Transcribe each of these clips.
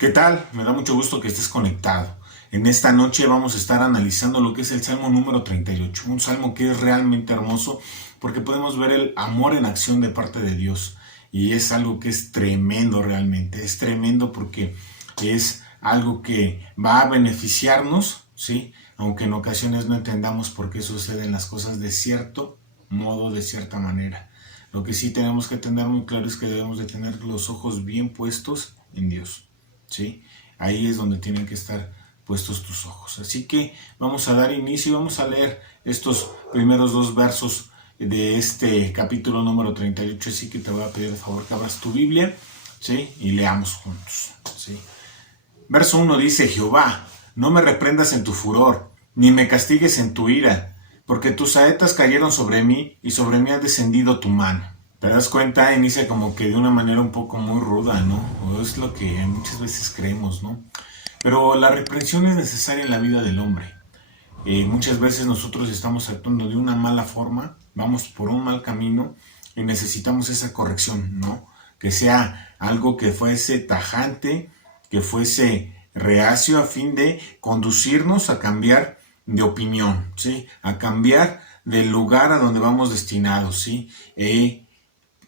¿Qué tal? Me da mucho gusto que estés conectado. En esta noche vamos a estar analizando lo que es el Salmo número 38, un salmo que es realmente hermoso porque podemos ver el amor en acción de parte de Dios y es algo que es tremendo realmente, es tremendo porque es algo que va a beneficiarnos, ¿sí? Aunque en ocasiones no entendamos por qué suceden las cosas de cierto modo, de cierta manera. Lo que sí tenemos que tener muy claro es que debemos de tener los ojos bien puestos en Dios. ¿Sí? Ahí es donde tienen que estar puestos tus ojos. Así que vamos a dar inicio y vamos a leer estos primeros dos versos de este capítulo número 38. Así que te voy a pedir el favor que abras tu Biblia, ¿sí? Y leamos juntos, ¿sí? Verso 1 dice: Jehová, no me reprendas en tu furor, ni me castigues en tu ira, porque tus saetas cayeron sobre mí y sobre mí ha descendido tu mano. Te das cuenta, inicia como que de una manera un poco muy ruda, ¿no? O es lo que muchas veces creemos, ¿no? Pero la reprensión es necesaria en la vida del hombre. Muchas veces nosotros estamos actuando de una mala forma, vamos por un mal camino y necesitamos esa corrección, ¿no? Que sea algo que fuese tajante, que fuese reacio a fin de conducirnos a cambiar de opinión, ¿sí? A cambiar del lugar a donde vamos destinados, ¿sí?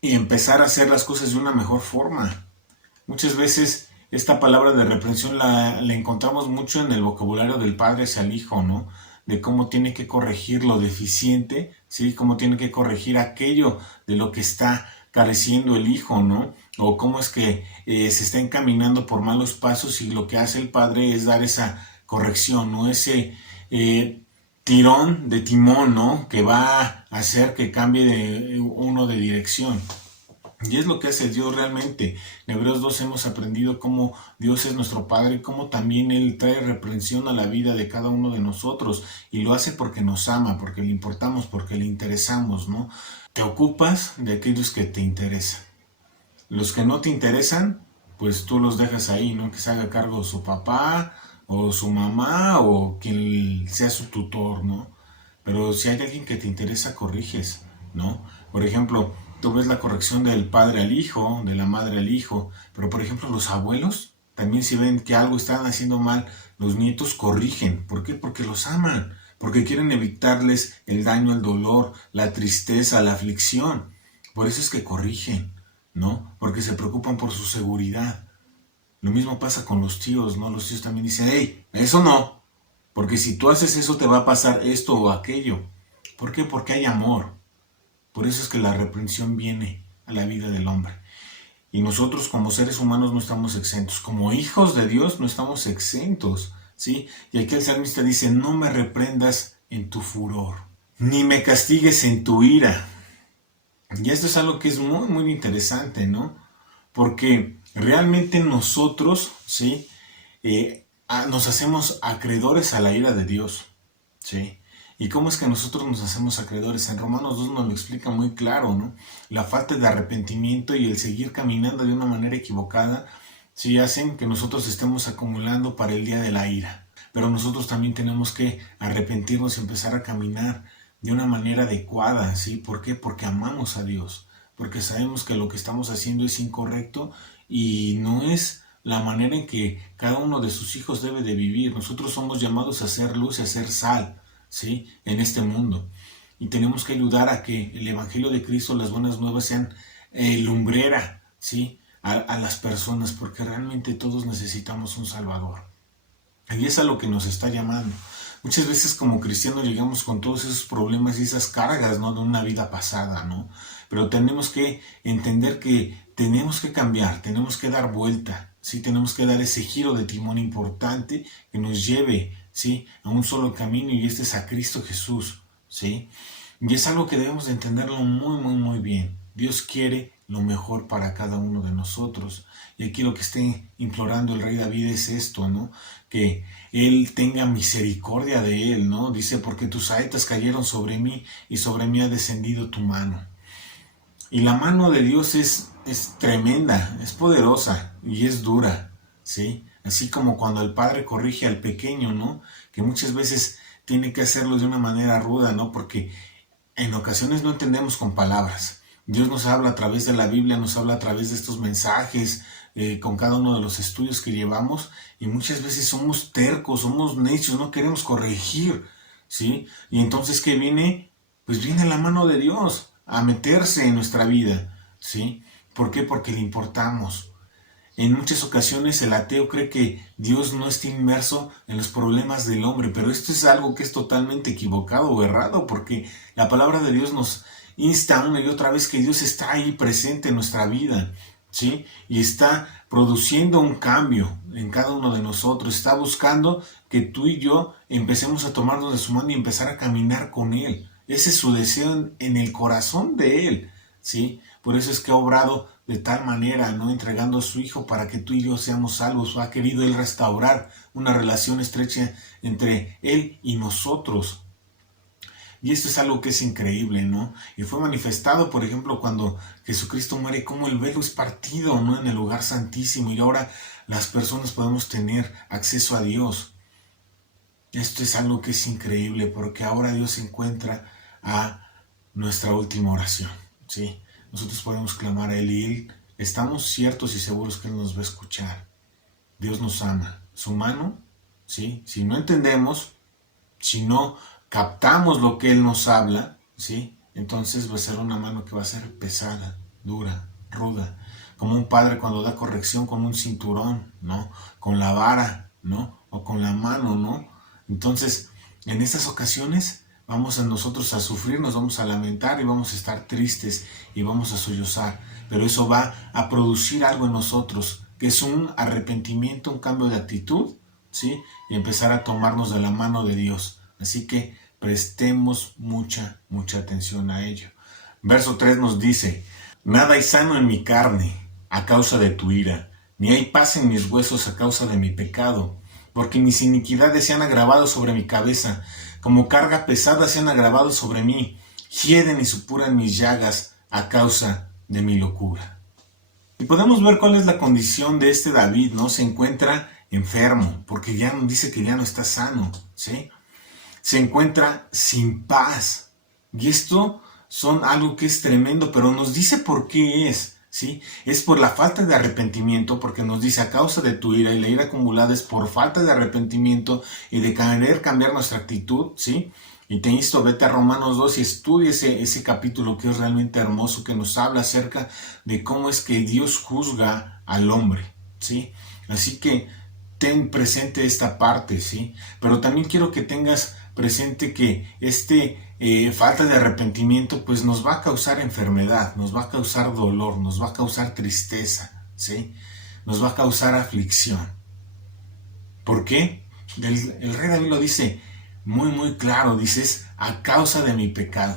Y empezar a hacer las cosas de una mejor forma. Muchas veces esta palabra de reprensión la encontramos mucho en el vocabulario del padre hacia el hijo, ¿no? De cómo tiene que corregir lo deficiente, ¿sí? Cómo tiene que corregir aquello de lo que está careciendo el hijo, ¿no? O cómo es que se está encaminando por malos pasos y lo que hace el padre es dar esa corrección, ¿no? Ese tirón de timón, ¿no? Que va a hacer que cambie de uno de dirección. Y es lo que hace Dios realmente. En Hebreos 2 hemos aprendido cómo Dios es nuestro Padre y cómo también Él trae reprensión a la vida de cada uno de nosotros. Y lo hace porque nos ama, porque le importamos, porque le interesamos, ¿no? Te ocupas de aquellos que te interesan. Los que no te interesan, pues tú los dejas ahí, ¿no? Que se haga cargo su papá o su mamá o quien sea su tutor, ¿no? Pero si hay alguien que te interesa, corriges, ¿no? Por ejemplo, tú ves la corrección del padre al hijo, de la madre al hijo, pero por ejemplo los abuelos también si ven que algo están haciendo mal, los nietos corrigen. ¿Por qué? Porque los aman, porque quieren evitarles el daño, el dolor, la tristeza, la aflicción. Por eso es que corrigen, ¿no? Porque se preocupan por su seguridad. Lo mismo pasa con los tíos, ¿no? Los tíos también dicen: hey, eso no, porque si tú haces eso te va a pasar esto o aquello. ¿Por qué? Porque hay amor. Por eso es que la reprensión viene a la vida del hombre. Y nosotros como seres humanos no estamos exentos. Como hijos de Dios no estamos exentos, ¿sí? Y aquí el salmista dice: no me reprendas en tu furor, ni me castigues en tu ira. Y esto es algo que es muy, muy interesante, ¿no? Porque realmente nosotros, ¿sí? Nos hacemos acreedores a la ira de Dios, ¿sí? ¿Y cómo es que nosotros nos hacemos acreedores? En Romanos 2 nos lo explica muy claro, ¿no? La falta de arrepentimiento y el seguir caminando de una manera equivocada, sí hacen que nosotros estemos acumulando para el día de la ira. Pero nosotros también tenemos que arrepentirnos y empezar a caminar de una manera adecuada, ¿sí? ¿Por qué? Porque amamos a Dios, porque sabemos que lo que estamos haciendo es incorrecto y no es la manera en que cada uno de sus hijos debe de vivir. Nosotros somos llamados a ser luz y a ser sal, ¿sí? En este mundo. Y tenemos que ayudar a que el Evangelio de Cristo, las buenas nuevas, sean lumbrera, ¿sí? A las personas, porque realmente todos necesitamos un Salvador. Y es a lo que nos está llamando. Muchas veces como cristianos llegamos con todos esos problemas y esas cargas, ¿no? De una vida pasada, ¿no? Pero tenemos que entender que tenemos que cambiar, tenemos que dar vuelta, ¿sí? Tenemos que dar ese giro de timón importante que nos lleve, ¿sí? A un solo camino, y este es a Cristo Jesús, ¿sí? Y es algo que debemos de entenderlo muy, muy, muy bien. Dios quiere lo mejor para cada uno de nosotros. Y aquí lo que está implorando el rey David es esto, ¿no? Que Él tenga misericordia de él, ¿no? Dice: porque tus saetas cayeron sobre mí y sobre mí ha descendido tu mano. Y la mano de Dios es tremenda, es poderosa y es dura, ¿sí? Así como cuando el padre corrige al pequeño, ¿no? Que muchas veces tiene que hacerlo de una manera ruda, ¿no? Porque en ocasiones no entendemos con palabras. Dios nos habla a través de la Biblia, nos habla a través de estos mensajes, con cada uno de los estudios que llevamos, y muchas veces somos tercos, somos necios, no queremos corregir, ¿sí? Y entonces, ¿qué viene? Pues viene la mano de Dios a meterse en nuestra vida, ¿sí? ¿Por qué? Porque le importamos. En muchas ocasiones el ateo cree que Dios no está inmerso en los problemas del hombre, pero esto es algo que es totalmente equivocado o errado, porque la palabra de Dios nos insta una y otra vez que Dios está ahí presente en nuestra vida, ¿sí? Y está produciendo un cambio en cada uno de nosotros, está buscando que tú y yo empecemos a tomarnos de su mano y empezar a caminar con Él. Ese es su deseo en el corazón de Él, ¿sí? Por eso es que ha obrado de tal manera, ¿no? Entregando a su Hijo para que tú y yo seamos salvos. Ha querido Él restaurar una relación estrecha entre Él y nosotros. Y esto es algo que es increíble, ¿no? Y fue manifestado, por ejemplo, cuando Jesucristo muere, como el velo es partido, ¿no? En el lugar santísimo. Y ahora las personas podemos tener acceso a Dios. Esto es algo que es increíble, porque ahora Dios encuentra a nuestra última oración, ¿sí? Nosotros podemos clamar a Él y Él, estamos ciertos y seguros que Él nos va a escuchar. Dios nos ama. Su mano, ¿sí? Si no entendemos, si no captamos lo que Él nos habla, ¿sí? Entonces va a ser una mano que va a ser pesada, dura, ruda. Como un padre cuando da corrección con un cinturón, ¿no? Con la vara, ¿no? O con la mano, ¿no? Entonces, en estas ocasiones vamos a nosotros a sufrir, nos vamos a lamentar y vamos a estar tristes y vamos a sollozar. Pero eso va a producir algo en nosotros, que es un arrepentimiento, un cambio de actitud, ¿sí? Y empezar a tomarnos de la mano de Dios. Así que prestemos mucha atención a ello. Verso 3 nos dice: nada hay sano en mi carne a causa de tu ira, ni hay paz en mis huesos a causa de mi pecado, porque mis iniquidades se han agravado sobre mi cabeza, como carga pesada se han agravado sobre mí, hieden y supuran mis llagas a causa de mi locura. Y podemos ver cuál es la condición de este David, ¿no? Se encuentra enfermo, porque ya nos dice que ya no está sano, ¿sí? Se encuentra sin paz. Y esto son algo que es tremendo, pero nos dice por qué es, ¿sí? Es por la falta de arrepentimiento, porque nos dice a causa de tu ira, y la ira acumulada es por falta de arrepentimiento y de querer cambiar nuestra actitud, ¿sí? Y te insto, vete a Romanos 2 y estudia ese capítulo que es realmente hermoso, que nos habla acerca de cómo es que Dios juzga al hombre, ¿sí? Así que ten presente esta parte, ¿sí? Pero también quiero que tengas presente que falta de arrepentimiento pues nos va a causar enfermedad, nos va a causar dolor, nos va a causar tristeza, ¿sí? Nos va a causar aflicción. ¿Por qué? El rey David lo dice muy claro, dices, a causa de mi pecado.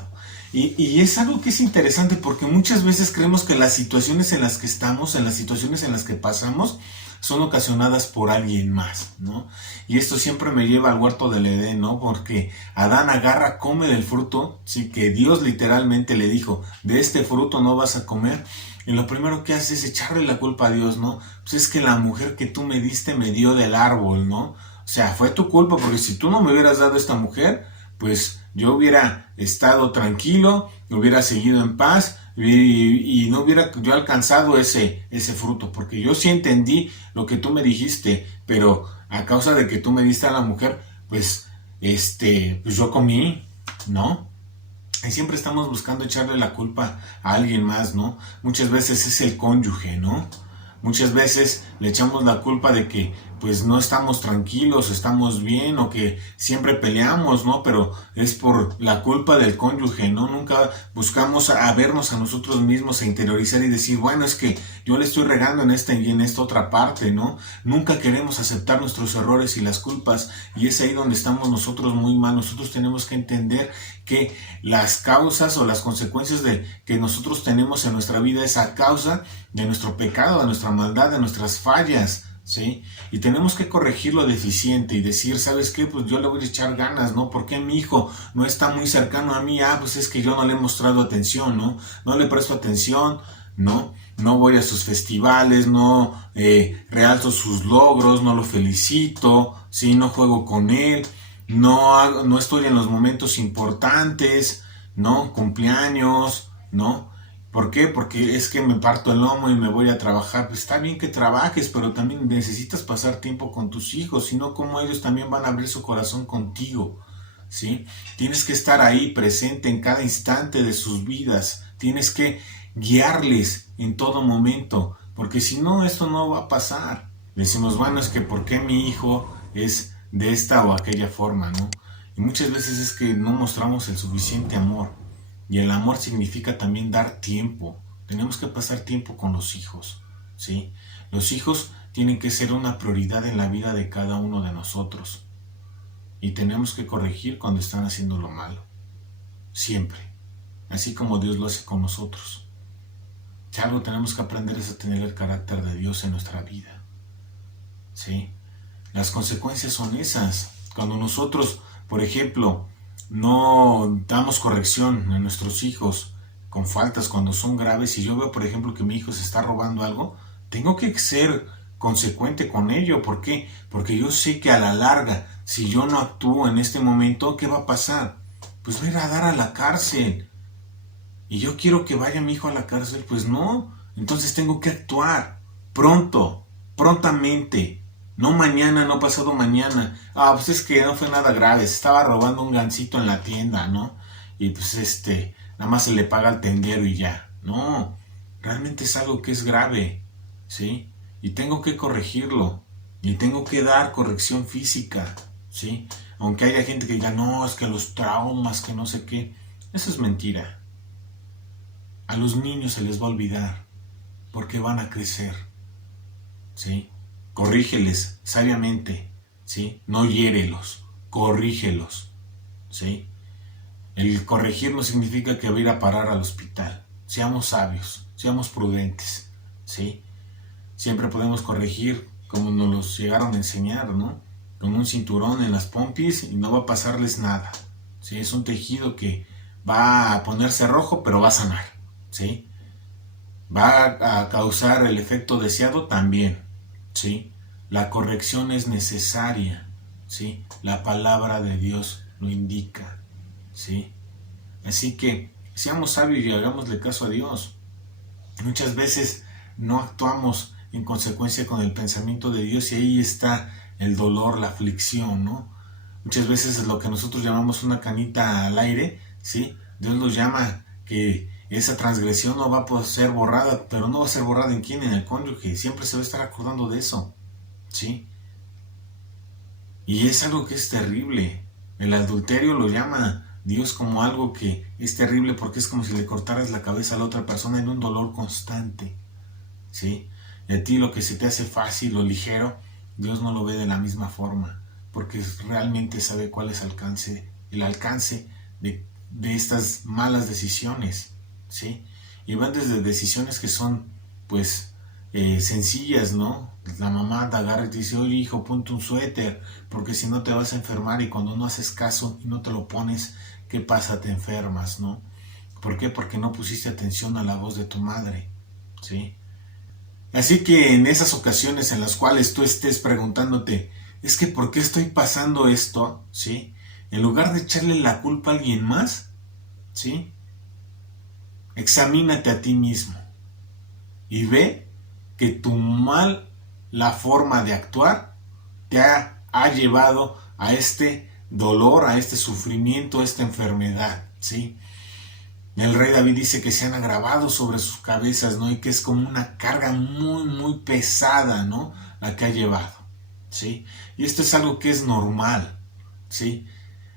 Y es algo que es interesante porque muchas veces creemos que las situaciones en las que estamos, en las situaciones en las que pasamos, son ocasionadas por alguien más, ¿no? Y esto siempre me lleva al huerto del Edén, ¿no? Porque Adán agarra, come del fruto, sí, que Dios literalmente le dijo, de este fruto no vas a comer. Y lo primero que hace es echarle la culpa a Dios, ¿no? Pues es que la mujer que tú me diste me dio del árbol, ¿no? O sea, fue tu culpa, porque si tú no me hubieras dado esta mujer, pues yo hubiera estado tranquilo, hubiera seguido en paz y no hubiera yo alcanzado ese fruto, porque yo sí entendí lo que tú me dijiste, pero a causa de que tú me diste a la mujer, pues pues yo comí, ¿no? Y siempre estamos buscando echarle la culpa a alguien más, ¿no? Muchas veces es el cónyuge, ¿no? Muchas veces le echamos la culpa de que pues no estamos tranquilos, estamos bien o que siempre peleamos, ¿no? Pero es por la culpa del cónyuge, ¿no? Nunca buscamos a vernos a nosotros mismos, a interiorizar y decir, bueno, es que yo le estoy regando en esta y en esta otra parte, ¿no? Nunca queremos aceptar nuestros errores y las culpas y es ahí donde estamos nosotros muy mal. Nosotros tenemos que entender que las causas o las consecuencias de que nosotros tenemos en nuestra vida es a causa de nuestro pecado, de nuestra maldad, de nuestras fallas, ¿sí? Y tenemos que corregir lo deficiente y decir, ¿sabes qué? Pues yo le voy a echar ganas, ¿no? ¿Por qué mi hijo no está muy cercano a mí? Ah, pues es que yo no le he mostrado atención, ¿no? No le presto atención, ¿no? No voy a sus festivales, no realzo sus logros, no lo felicito, ¿sí? No juego con él, no estoy en los momentos importantes, ¿no? Cumpleaños, ¿no? ¿Por qué? Porque es que me parto el lomo y me voy a trabajar. Pues está bien que trabajes, pero también necesitas pasar tiempo con tus hijos, si no, como ellos también van a abrir su corazón contigo, ¿sí? Tienes que estar ahí presente en cada instante de sus vidas. Tienes que guiarles en todo momento, porque si no, esto no va a pasar. Decimos, bueno, es que ¿por qué mi hijo es de esta o aquella forma, no? Y muchas veces es que no mostramos el suficiente amor. Y el amor significa también dar tiempo. Tenemos que pasar tiempo con los hijos, ¿sí? Los hijos tienen que ser una prioridad en la vida de cada uno de nosotros. Y tenemos que corregir cuando están haciendo lo malo. Siempre. Así como Dios lo hace con nosotros. Si algo tenemos que aprender es a tener el carácter de Dios en nuestra vida, ¿sí? Las consecuencias son esas. Cuando nosotros, por ejemplo, no damos corrección a nuestros hijos con faltas cuando son graves, y yo veo, por ejemplo, que mi hijo se está robando algo, tengo que ser consecuente con ello. ¿Por qué? Porque yo sé que a la larga, si yo no actúo en este momento, ¿qué va a pasar? Pues va a ir a dar a la cárcel. Y yo quiero que vaya mi hijo a la cárcel, pues no. Entonces tengo que actuar pronto, prontamente. No mañana, no pasado mañana. Pues es que no fue nada grave. Se estaba robando un gansito en la tienda, ¿no? Y pues nada más se le paga al tendero y ya. No, realmente es algo que es grave, ¿sí? Y tengo que corregirlo. Y tengo que dar corrección física, ¿sí? Aunque haya gente que diga, no, es que los traumas, que no sé qué. Eso es mentira. A los niños se les va a olvidar porque van a crecer, ¿sí? Corrígeles sabiamente, ¿sí? No hiérelos, corrígelos, ¿sí? El corregir no significa que va a ir a parar al hospital. Seamos sabios, seamos prudentes, ¿sí? Siempre podemos corregir como nos los llegaron a enseñar, ¿no? Con un cinturón en las pompis y no va a pasarles nada, ¿sí? Es un tejido que va a ponerse rojo, pero va a sanar, ¿sí? ¿Va a causar el efecto deseado? También, ¿sí? La corrección es necesaria, ¿sí? La palabra de Dios lo indica, ¿sí? Así que seamos sabios y hagámosle caso a Dios. Muchas veces no actuamos en consecuencia con el pensamiento de Dios y ahí está el dolor, la aflicción, ¿no? Muchas veces es lo que nosotros llamamos una canita al aire, ¿sí? Dios nos llama que esa transgresión no va a poder ser borrada, pero no va a ser borrada ¿en quién? En el cónyuge. Siempre se va a estar acordando de eso, ¿sí? Y es algo que es terrible. El adulterio lo llama Dios como algo que es terrible porque es como si le cortaras la cabeza a la otra persona en un dolor constante, ¿sí? Y a ti lo que se te hace fácil o ligero, Dios no lo ve de la misma forma, porque realmente sabe cuál es el alcance de estas malas decisiones, ¿sí? Y van desde decisiones que son, pues, sencillas, ¿no? La mamá te agarra y te dice, oye hijo, ponte un suéter, porque si no te vas a enfermar, y cuando no haces caso y no te lo pones, ¿qué pasa? Te enfermas, ¿no? ¿Por qué? Porque no pusiste atención a la voz de tu madre, ¿sí? Así que en esas ocasiones en las cuales tú estés preguntándote, es que ¿por qué estoy pasando esto? ¿Sí? En lugar de echarle la culpa a alguien más, ¿sí? Examínate a ti mismo y ve que la forma de actuar te ha llevado a este dolor, a este sufrimiento, a esta enfermedad, ¿sí? El rey David dice que se han agravado sobre sus cabezas, ¿no? Y que es como una carga muy, muy pesada, ¿no? La que ha llevado, ¿sí? Y esto es algo que es normal, ¿sí?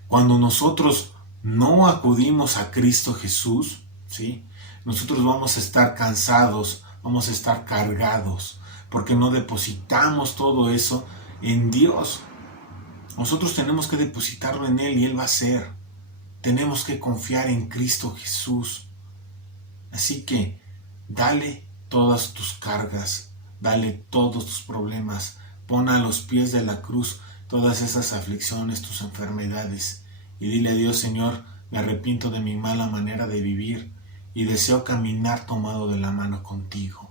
Cuando nosotros no acudimos a Cristo Jesús, ¿sí? Nosotros vamos a estar cansados, vamos a estar cargados, porque no depositamos todo eso en Dios. Nosotros tenemos que depositarlo en Él y Él va a hacer. Tenemos que confiar en Cristo Jesús. Así que dale todas tus cargas, dale todos tus problemas, pon a los pies de la cruz todas esas aflicciones, tus enfermedades, y dile a Dios, Señor, me arrepiento de mi mala manera de vivir y deseo caminar tomado de la mano contigo.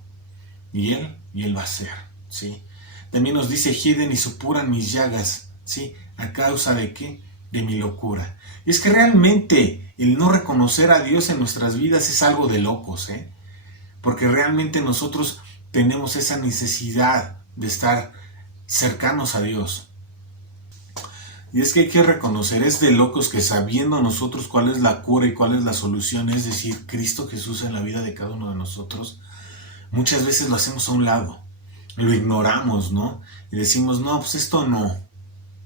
Y Él va a hacer, ¿sí? También nos dice, hieden y supuran mis llagas, ¿sí? ¿A causa de qué? De mi locura. Y es que realmente el no reconocer a Dios en nuestras vidas es algo de locos, ¿eh? porque realmente nosotros tenemos esa necesidad de estar cercanos a Dios. Y es que hay que reconocer, es de locos que sabiendo nosotros cuál es la cura y cuál es la solución, es decir, Cristo Jesús en la vida de cada uno de nosotros, muchas veces lo hacemos a un lado, lo ignoramos, ¿no? Y decimos, no, pues esto no,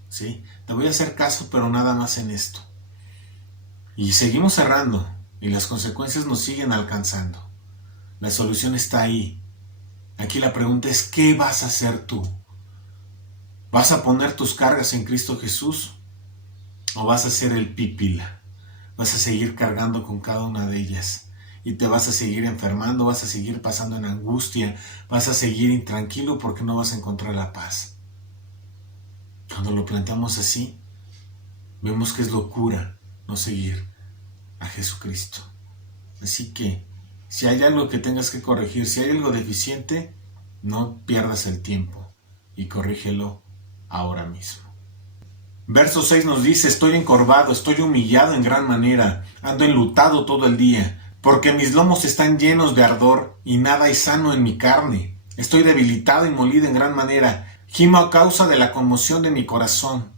¿sí? Te voy a hacer caso, pero nada más en esto. Y seguimos cerrando, y las consecuencias nos siguen alcanzando. La solución está ahí. Aquí la pregunta es, ¿qué vas a hacer tú? ¿Vas a poner tus cargas en Cristo Jesús? ¿O vas a ser el pípila? ¿Vas a seguir cargando con cada una de ellas? Y te vas a seguir enfermando, vas a seguir pasando en angustia, vas a seguir intranquilo porque no vas a encontrar la paz. Cuando lo planteamos así, vemos que es locura no seguir a Jesucristo. Así que, si hay algo que tengas que corregir, si hay algo deficiente, no pierdas el tiempo y corrígelo ahora mismo. Verso 6 nos dice, estoy encorvado, estoy humillado en gran manera, ando enlutado todo el día, porque mis lomos están llenos de ardor y nada hay sano en mi carne. Estoy debilitado y molido en gran manera, gimo a causa de la conmoción de mi corazón.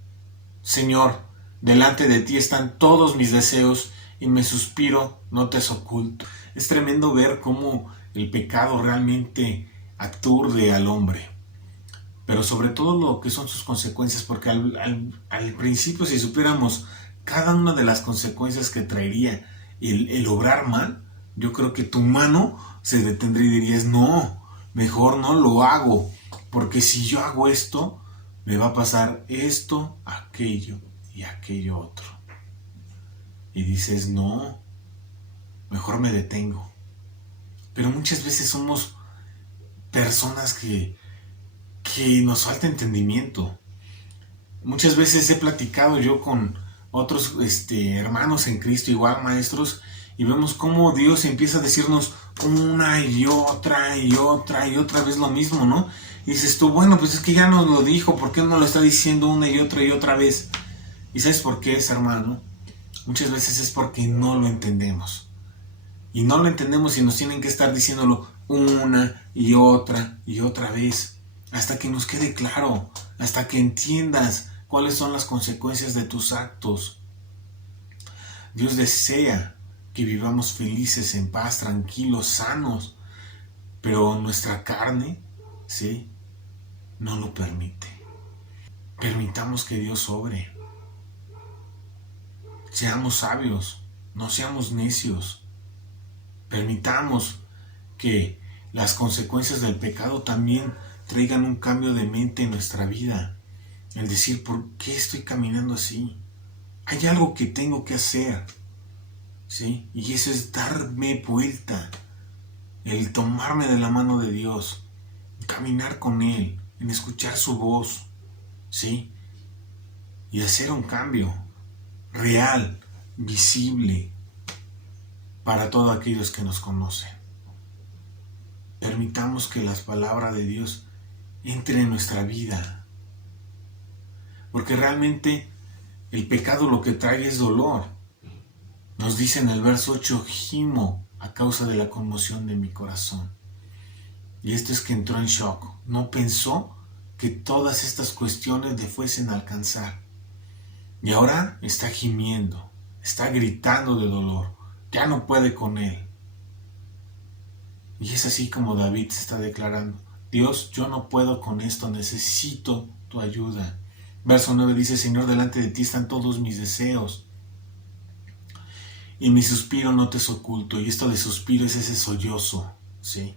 Señor, delante de ti están todos mis deseos y me suspiro, no te es oculto. Es tremendo ver cómo el pecado realmente aturde al hombre. Pero sobre todo lo que son sus consecuencias, porque al principio, si supiéramos cada una de las consecuencias que traería el obrar mal, yo creo que tu mano se detendría y dirías, no, mejor no lo hago, porque si yo hago esto, me va a pasar esto, aquello y aquello otro. Y dices, no, mejor me detengo. Pero muchas veces somos personas que nos falta entendimiento. Muchas veces he platicado yo con otros hermanos en Cristo, igual maestros, y vemos cómo Dios empieza a decirnos una y otra y otra y otra vez lo mismo, ¿no? Y dices tú, bueno, pues es que ya nos lo dijo, ¿por qué no lo está diciendo una y otra vez? ¿Y sabes por qué es, hermano? Muchas veces es porque no lo entendemos. Y no lo entendemos y nos tienen que estar diciéndolo una y otra vez, hasta que nos quede claro, hasta que entiendas cuáles son las consecuencias de tus actos. Dios desea que vivamos felices, en paz, tranquilos, sanos, pero nuestra carne, ¿sí?, no lo permite. Permitamos que Dios obre. Seamos sabios, no seamos necios. Permitamos que las consecuencias del pecado también traigan un cambio de mente en nuestra vida. El decir, ¿por qué estoy caminando así? Hay algo que tengo que hacer, ¿sí? Y eso es darme vuelta, el tomarme de la mano de Dios, caminar con Él, en escuchar su voz, ¿sí? Y hacer un cambio real, visible, para todos aquellos que nos conocen. Permitamos que las palabras de Dios entren en nuestra vida, porque realmente el pecado lo que trae es dolor. Nos dice en el verso 8, gimo a causa de la conmoción de mi corazón. Y esto es que entró en shock. No pensó que todas estas cuestiones le fuesen a alcanzar. Y ahora está gimiendo, está gritando de dolor. Ya no puede con él. Y es así como David se está declarando, Dios, yo no puedo con esto, necesito tu ayuda. Verso 9 dice, Señor, delante de ti están todos mis deseos, y mi suspiro no te es oculto. Y esto de suspiro es ese sollozo, ¿sí?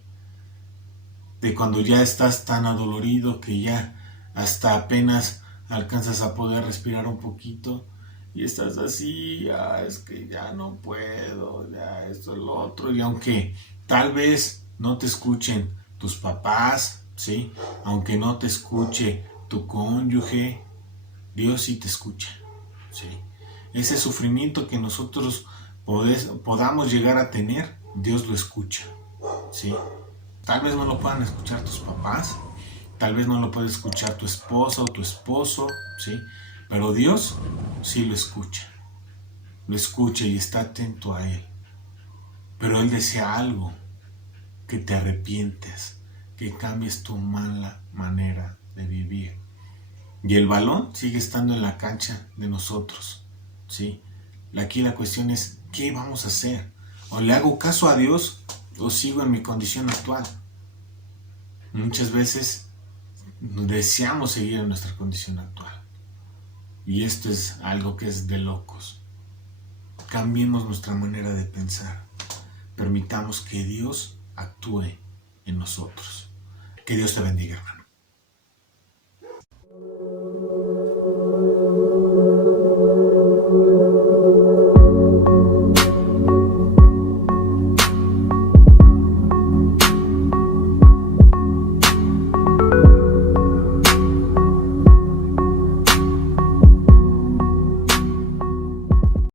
De cuando ya estás tan adolorido que ya hasta apenas alcanzas a poder respirar un poquito, y estás así, es que ya no puedo, ya esto es lo otro. Y aunque tal vez no te escuchen tus papás, ¿sí?, aunque no te escuche tu cónyuge, Dios sí te escucha, ¿sí? Ese sufrimiento que nosotros podamos llegar a tener, Dios lo escucha, ¿sí? Tal vez no lo puedan escuchar tus papás, tal vez no lo puede escuchar tu esposa o tu esposo, ¿sí? Pero Dios sí lo escucha y está atento a Él. Pero Él desea algo, que te arrepientes, que cambies tu mala manera de vivir. Y el balón sigue estando en la cancha de nosotros, ¿sí? Aquí la cuestión es, ¿qué vamos a hacer? ¿O le hago caso a Dios o sigo en mi condición actual? Muchas veces deseamos seguir en nuestra condición actual. Y esto es algo que es de locos. Cambiemos nuestra manera de pensar. Permitamos que Dios actúe en nosotros. Que Dios te bendiga, hermano.